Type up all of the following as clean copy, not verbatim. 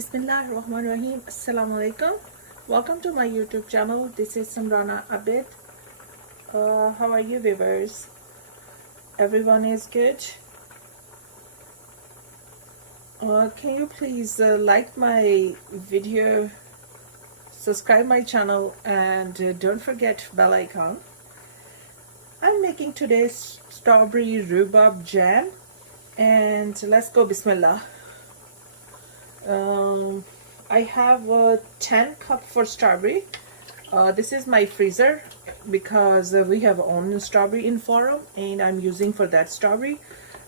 Bismillahirrahmanirrahim. Assalamu alaikum. Welcome to my YouTube channel. This is Samrana Abid. How are you, viewers? Everyone is good. Can you please like my video, subscribe my channel, and don't forget bell icon. I'm making today's strawberry rhubarb jam, and let's go. Bismillah. I have 10 cup for strawberry. This is my freezer because we have own strawberry in forum and I'm using for that strawberry.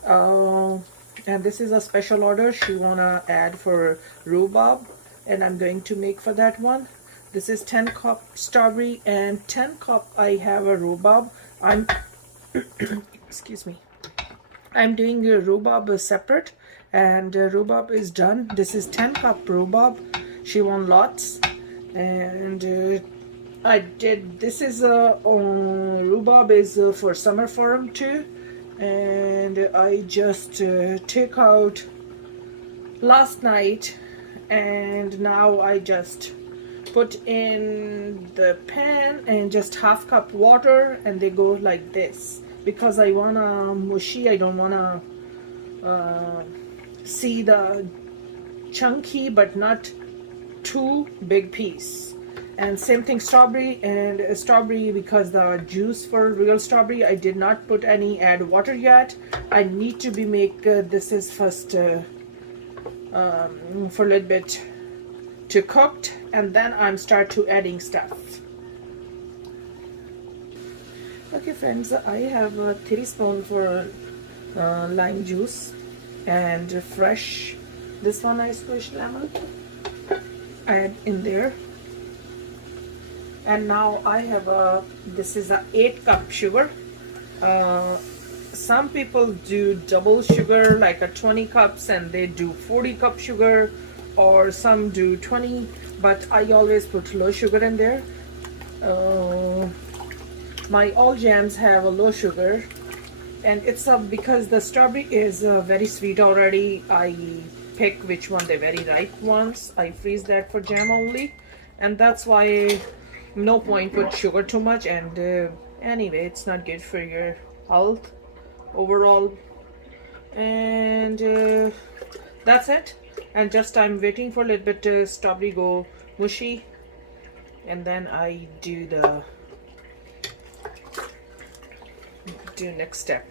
And this is a special order she wanna add for rhubarb, and I'm going to make for that one. This is 10 cup strawberry and 10 cup I have a rhubarb. I'm excuse me, I'm doing a rhubarb separate, and rhubarb is done. This is 10 cup rhubarb. She won lots, and I did. This is rhubarb is for summer forum too, and I just took out last night, and now I just put in the pan and just half cup water, and they go like this because I wanna mushy. I don't wanna see the chunky but not too big piece. And same thing strawberry, and strawberry because the juice for real strawberry I did not put any add water yet. I need to be make this is first for a little bit to cooked, and then I'm start to adding stuff. Okay friends, I have a 3 spoon for lime juice and fresh, this one I squished lemon, add in there. And now I have a, this is a 8 cup sugar. Some people do double sugar like a 20 cups and they do 40 cup sugar, or some do 20, but I always put low sugar in there. My all jams have a low sugar, and it's because the strawberry is very sweet already. I pick which one the very ripe ones. I freeze that for jam only, and that's why no point put sugar too much. And anyway, it's not good for your health overall. And that's it. And just I'm waiting for a little bit strawberry go mushy, and then I do the next step.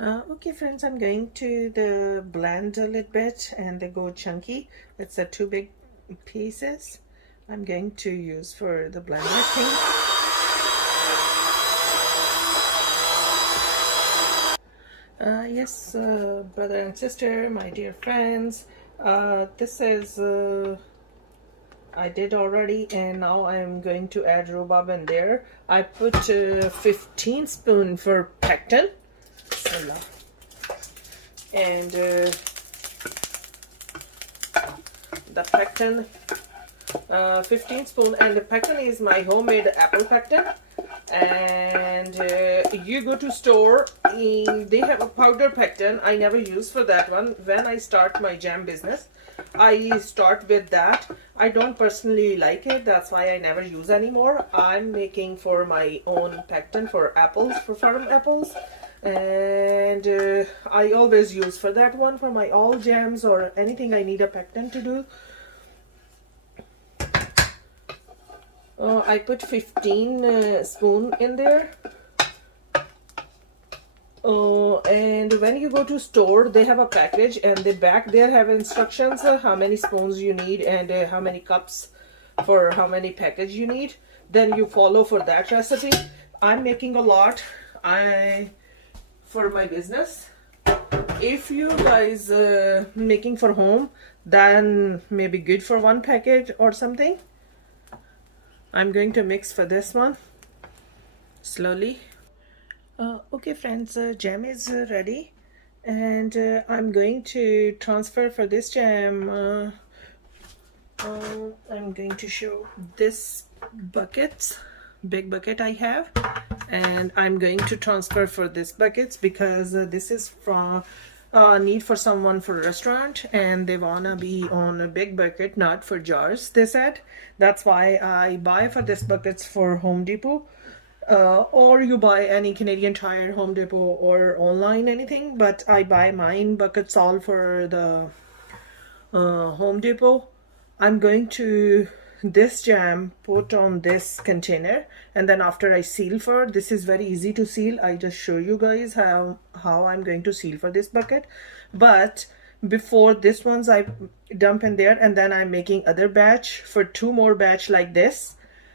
Okay friends, I'm going to the blend a little bit, and they go chunky. It's a 2 big pieces I'm going to use for the blender thing. Yes, brother and sister, my dear friends, this is I did already, and now I'm going to add rhubarb in there. I put 15 spoon for pectin, and the pectin 15 spoon, and the pectin is my homemade apple pectin. And you go to store, they have a powder pectin. I never use for that one. When I start my jam business, I start with that. I don't personally like it, that's why I never use anymore. I'm making for my own pectin for apples, for farm apples, and I always use for that one for my all jams or anything I need a pectin to do. I put 15 spoon in there. And when you go to store, they have a package, and the back there have instructions how many spoons you need and how many cups for how many package you need. Then you follow for that recipe. I'm making a lot for my business. If you guys making for home, then maybe good for 1 package or something. I'm going to mix for this one slowly. Okay friends, jam is ready, and I'm going to transfer for this jam. I'm going to show this bucket, big bucket I have, and I'm going to transfer for this buckets because this is from need for someone for a restaurant, and they wanna be on a big bucket, not for jars, they said. That's why I buy for this buckets for Home Depot. Or you buy any Canadian Tire, Home Depot, or online anything, but I buy mine buckets all for the Home Depot. I'm going to this jam put on this container, and then after I seal for, this is very easy to seal. I just show you guys how I'm going to seal for this bucket. But before this ones I dump in there, and then I'm making other batch for 2 more batch like this,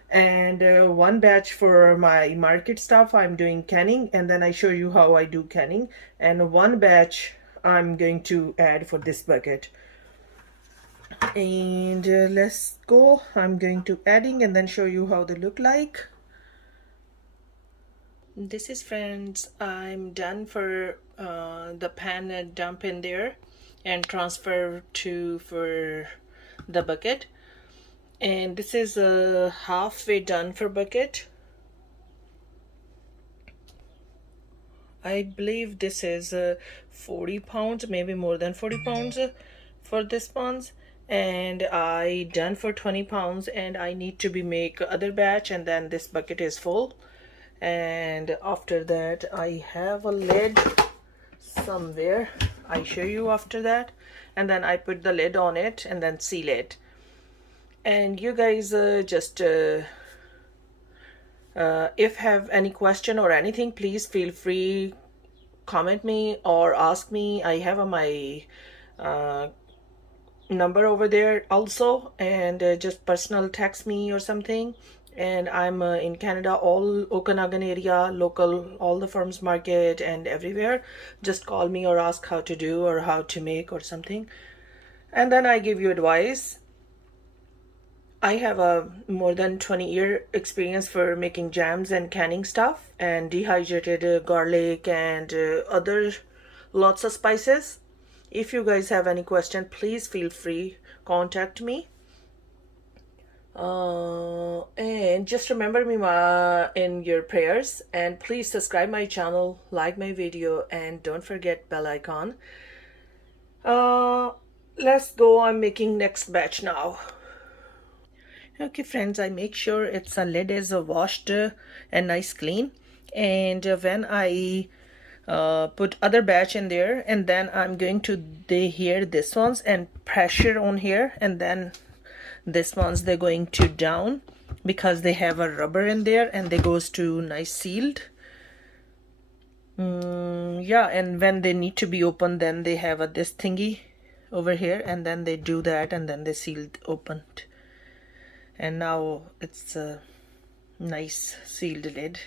and 1 batch for my market stuff. I'm doing canning, and then I show you how I do canning, and 1 batch I'm going to add for this bucket. And let's go. I'm going to adding and then show you how they look like. This is, friends, I'm done for the pan dump in there and transfer to for the bucket. And this is halfway done for bucket. I believe this is 40 pounds, maybe more than 40 pounds for this ones. And I done for 20 pounds, and I need to be make other batch, and then this bucket is full. And after that I have a lid somewhere, I show you after that, and then I put the lid on it and then seal it. And you guys just if have any question or anything, please feel free comment me or ask me. I have my number over there also, and just personal text me or something. And I'm in Canada, all Okanagan area, local, all the farmers market and everywhere. Just call me or ask how to do or how to make or something, and then I give you advice. I have a more than 20-year experience for making jams and canning stuff and dehydrated garlic and other lots of spices. If you guys have any question, please feel free contact me. And just remember me in your prayers, and please subscribe my channel, like my video, and don't forget bell icon. Let's go. I'm making next batch now. Okay, friends, I make sure its lid is washed and nice clean. And when I put other batch in there, and then I'm going to here this ones and pressure on here, and then this ones they're going to down because they have a rubber in there and they goes to nice sealed. Yeah, and when they need to be opened, then they have this thingy over here, and then they do that, and then they sealed opened, and now it's a nice sealed lid.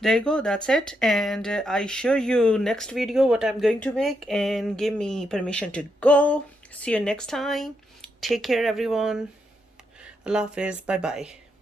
There you go, that's it. And I show you next video what I'm going to make, and give me permission to go. See you next time. Take care, everyone. Allah Hafiz. Bye bye.